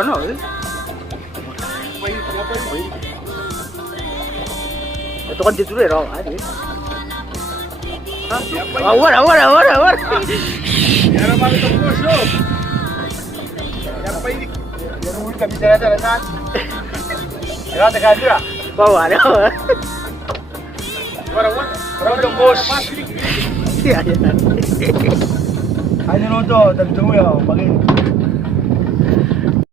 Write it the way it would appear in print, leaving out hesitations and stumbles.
ano eh. Ito kan dito rin, oh. Ano eh. Awar. Yan ang mga itong kurso. Yan pa ini. Yan ulit kami dala-dala saan. Yan, tagaan nyo ah. Bawa na. Parang itong kurso. Yan. Ano nung ito, dagdag mo yun, pagin.